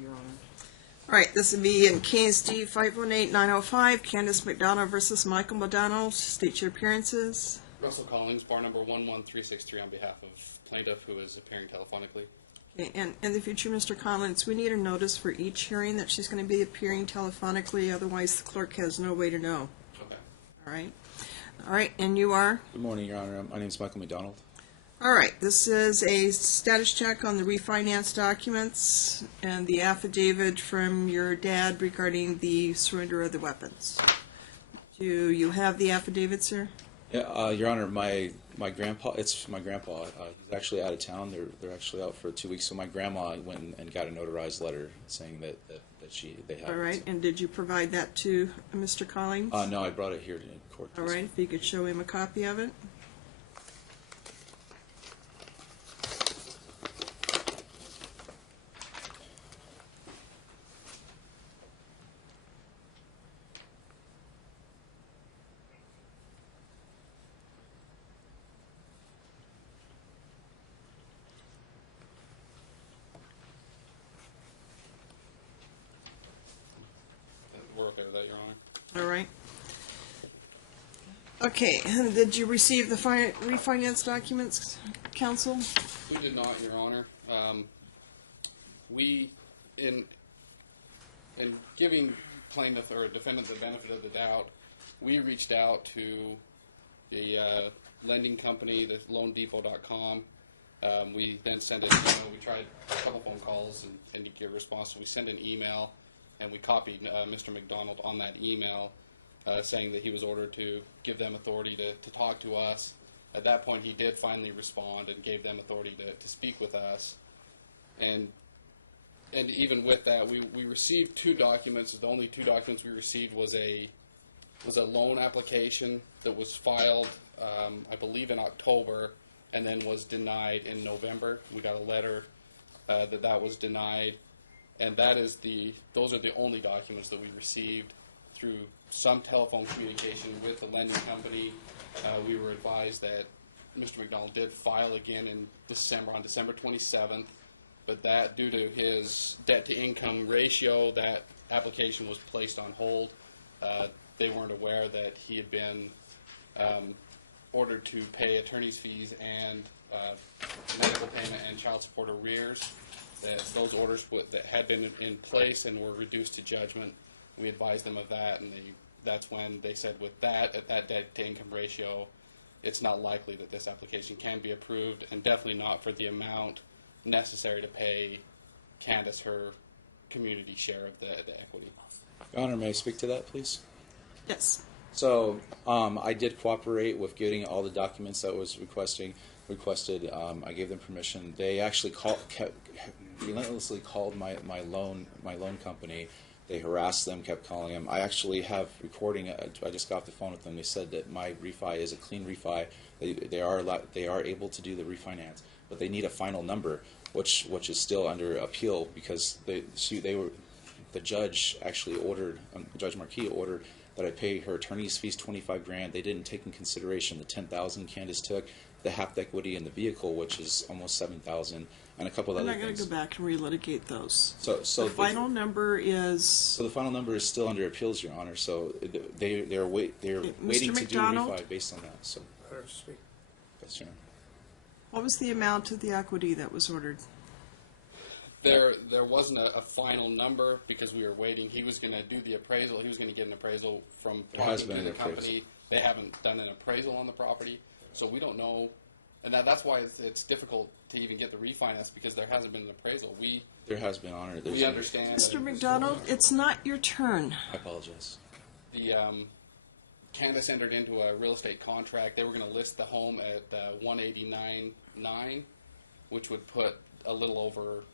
Your Honor. All right, this would be in KSD 518-905, Candace McDonald versus Michael McDonald. State your appearances. Russell Collins, bar number 11363, on behalf of plaintiff who is appearing telephonically. Okay, and in the future, Mr. Collins, we need a notice for each hearing that she's going to be appearing telephonically, otherwise the clerk has no way to know. Okay. All right. All right, and you are? Good morning, Your Honor. My name is Michael McDonald. All right, this is a status check on the refinance documents and the affidavit from your dad regarding the surrender of the weapons. Do you have the affidavit, sir? Yeah, Your Honor, my grandpa. It's my grandpa. He's actually out of town. They're actually out for 2 weeks. So my grandma went and got a notarized letter saying that they have. All right, it. and did you provide that to Mr. Collins? No, I brought it here to court. All right, if you could show him a copy of it. We're okay with that, Your Honor. All right. Okay, and did you receive the refinance documents, counsel? We did not, Your Honor. We, in giving plaintiff or defendant the benefit of the doubt, we reached out to the lending company, the loandepot.com. We then sent an email. We tried a couple phone calls and didn't get a response. So we sent an email, and we copied Mr. McDonald on that email, saying that he was ordered to give them authority to talk to us. At that point, he did finally respond and gave them authority to speak with us. And even with that, we received two documents. The only two documents we received was a loan application that was filed, I believe, in October, and then was denied in November. We got a letter that was denied, and those are the only documents that we received. Through some telephone communication with the lending company, we were advised that Mr. McDonald did file again in December, on December 27th, but that due to his debt-to-income ratio, that application was placed on hold. They weren't aware that he had been ordered to pay attorney's fees and medical payment and child support arrears. That those orders that had been in place and were reduced to judgment. We advised them of that, and that's when they said with that, at that debt-to-income ratio, it's not likely that this application can be approved, and definitely not for the amount necessary to pay Candace her community share of the equity. Your Honor, may I speak to that, please? Yes. So I did cooperate with getting all the documents that was requested. I gave them permission. They actually relentlessly called my loan company. They harassed them, kept calling them. I actually have recording. I just got off the phone with them. They said that my refi is a clean refi. They are able to do the refinance, but they need a final number, which is still under appeal because the judge actually ordered, Judge Marquis ordered that I pay her attorney's fees $25,000. They didn't take in consideration the $10,000 Candace took, the half equity in the vehicle, which is almost $7,000, and a couple of other things. I'm not going to go back and relitigate those. So the final number is. So the final number is still under appeals, Your Honor. So they're waiting to do a refi based on that. So. Yes, Your Honor. What was the amount of the equity that was ordered? There wasn't a final number because we were waiting. He was going to do the appraisal. He was going to get an appraisal from the company. They haven't done an appraisal on the property, so we don't know. And that's why it's difficult to even get the refinance because there hasn't been an appraisal. There has been, Honor. We understand. Mr. McDonald, it's not your turn. I apologize. The Candace entered into a real estate contract. They were going to list the home at $189,900, which would put a little over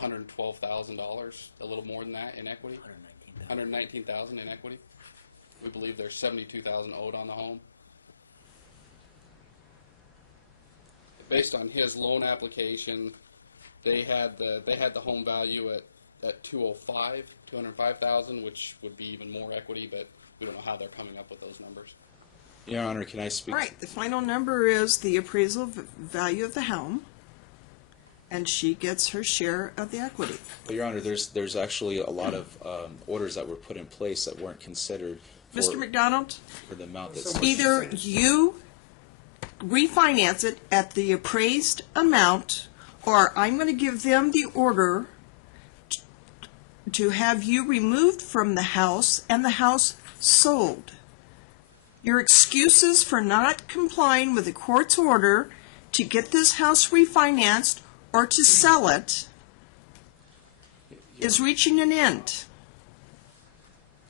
$112,000, a little more than that in equity. $119,000 in equity. We believe there's $72,000 owed on the home. Based on his loan application, they had the home value at $205,000, which would be even more equity, but we don't know how they're coming up with those numbers. Your Honor, can I speak? Right. The final number is the appraisal value of the home. and she gets her share of the equity. But Your Honor, there's actually a lot of orders that were put in place that weren't considered Mr. McDonald, for the amount that's either you refinance it at the appraised amount, or I'm going to give them the order to have you removed from the house and the house sold. Your excuses for not complying with the court's order to get this house refinanced or to sell it is reaching an end.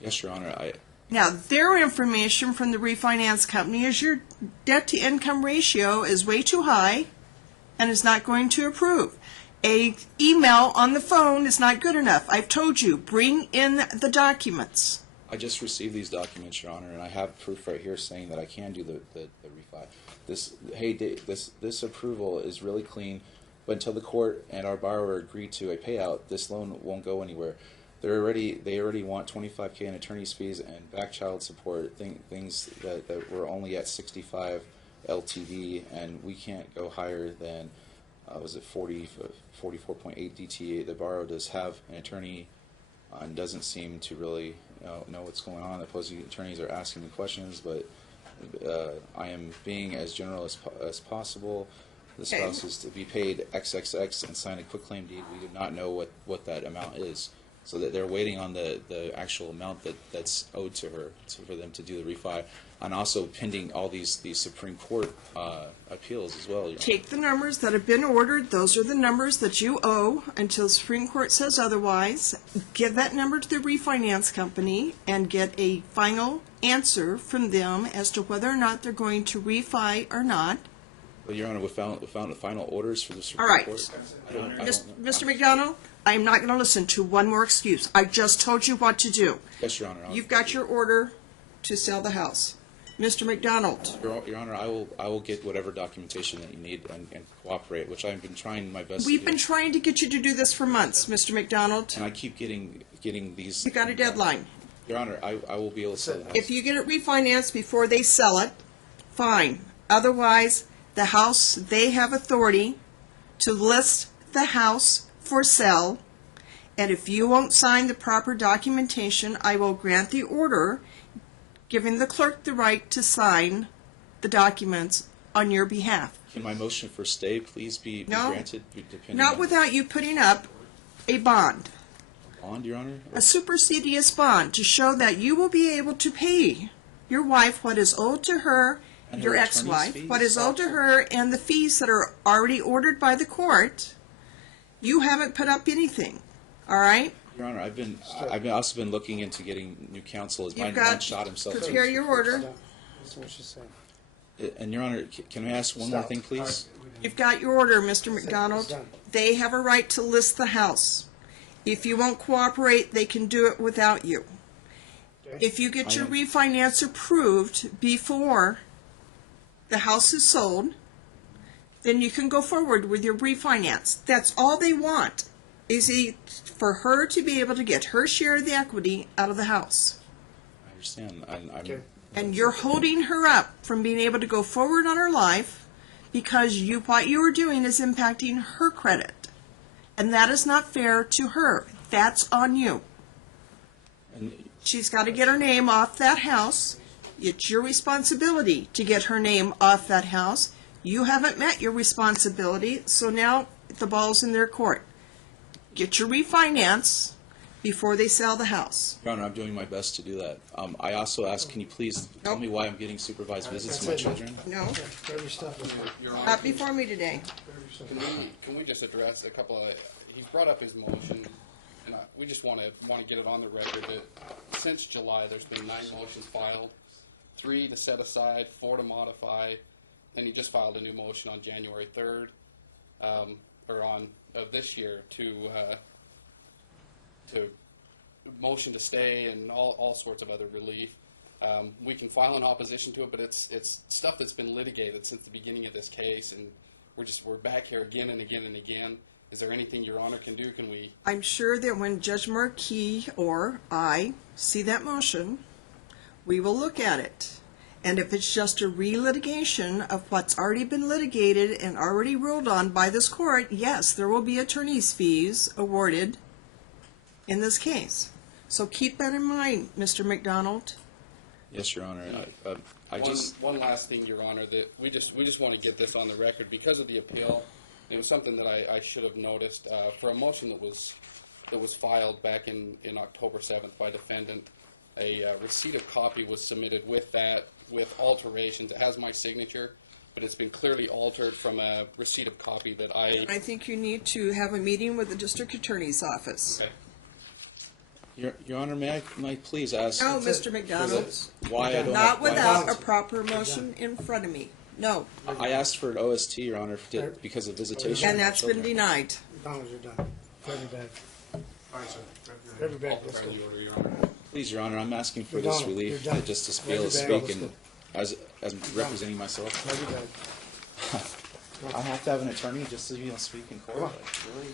Yes, Your Honor. Now, their information from the refinance company is your debt-to-income ratio is way too high and is not going to approve. A email on the phone is not good enough. I've told you, bring in the documents. I just received these documents, Your Honor, and I have proof right here saying that I can do the refi. This approval is really clean, but until the court and our borrower agree to a payout, this loan won't go anywhere. They already want $25K in attorney's fees and back child support, things that were only at 65 LTV, and we can't go higher than was it 44.8 DTA. The borrower does have an attorney and doesn't seem to really know what's going on. The opposing attorneys are asking me questions, but I am being as general as possible. The spouse is to be paid XXX and sign a quitclaim deed. We do not know what that amount is. So that they're waiting on the actual amount that's owed to her for them to do the refi, and also pending all these Supreme Court appeals as well. Take the numbers that have been ordered. Those are the numbers that you owe until the Supreme Court says otherwise. Give that number to the refinance company and get a final answer from them as to whether or not they're going to refi or not. Well, Your Honor, we found the final orders for the Supreme All right. Court. Mr. McDonald, I'm not going to listen to one more excuse. I just told you what to do. Yes, Your Honor. You've got your order to sell the house. Mr. McDonald. Your Honor, I will get whatever documentation that you need and cooperate, which I've been trying my best We've to been do. trying to get you to do this for months, Mr. McDonald. And I keep getting these. You've got a deadline. Your Honor, I will be able to sell the house. If you get it refinanced before they sell it, fine. Otherwise, the house, they have authority to list the house for sale. And if you won't sign the proper documentation, I will grant the order, giving the clerk the right to sign the documents on your behalf. Can my motion for stay please be granted? Depending Not on without you putting up a bond, bond, Your Honor? a supersedious bond, to show that you will be able to pay your wife what is owed to her, And your her attorney's ex-wife, fees? what is owed to her, and the fees that are already ordered by the court. You haven't put up anything, all right? Your Honor, I've also been looking into getting new counsel as my You've got man shot himself. prepare your order. That's what she's saying. And Your Honor, can I ask one more thing, please? You've got your order, Mr. McDonald. They have a right to list the house. If you won't cooperate, they can do it without you. If you get your refinance approved before the house is sold, then you can go forward with your refinance. That's all they want, is for her to be able to get her share of the equity out of the house. I understand. Okay. And you're holding her up from being able to go forward on her life because what you are doing is impacting her credit. And that is not fair to her. That's on you. And She's got to get her name off that house. It's your responsibility to get her name off that house. You haven't met your responsibility, so now the ball's in their court. Get your refinance before they sell the house. Your Honor, I'm doing my best to do that. I also ask, can you please tell me why I'm getting supervised visits from my children? No, Grab your stuff. Your Honor, not before me today. can we just address a couple of? He's brought up his motion, and we just want to get it on the record that since July, there's been 9 motions filed, 3 to set aside, 4 to modify. Then he just filed a new motion on January 3rd, of this year to motion to stay and all sorts of other relief. We can file an opposition to it, but it's stuff that's been litigated since the beginning of this case, and we're back here again and again and again. Is there anything Your Honor can do? Can we? I'm sure that when Judge Markey or I see that motion, we will look at it. And if it's just a re-litigation of what's already been litigated and already ruled on by this court, yes, there will be attorney's fees awarded in this case. So keep that in mind, Mr. McDonald. Yes, Your Honor. One last thing, Your Honor, that we just want to get this on the record because of the appeal. It was something that I should have noticed for a motion that was filed back in October 7th by defendant. A receipt of copy was submitted with that, with alterations. It has my signature, but it's been clearly altered from a receipt of copy that I think you need to have a meeting with the district attorney's office. Okay. Your Honor, may I please ask? No, Mr. McDonald. Why I don't Not have, why- without a proper motion in front of me. No. I asked for an OST, Your Honor, because of visitation. And of my that's been children. denied. McDonald's, you're done. Grab your bag. All right, sir. Grab your bag. Let's go. The order, Your Honor. Please, Your Honor, I'm asking for You're this done. relief, You're done. just to be Grab able to your bag. speak and as representing myself. Grab your bag. I have to have an attorney just so you don't speak in court. Come on. Like, really?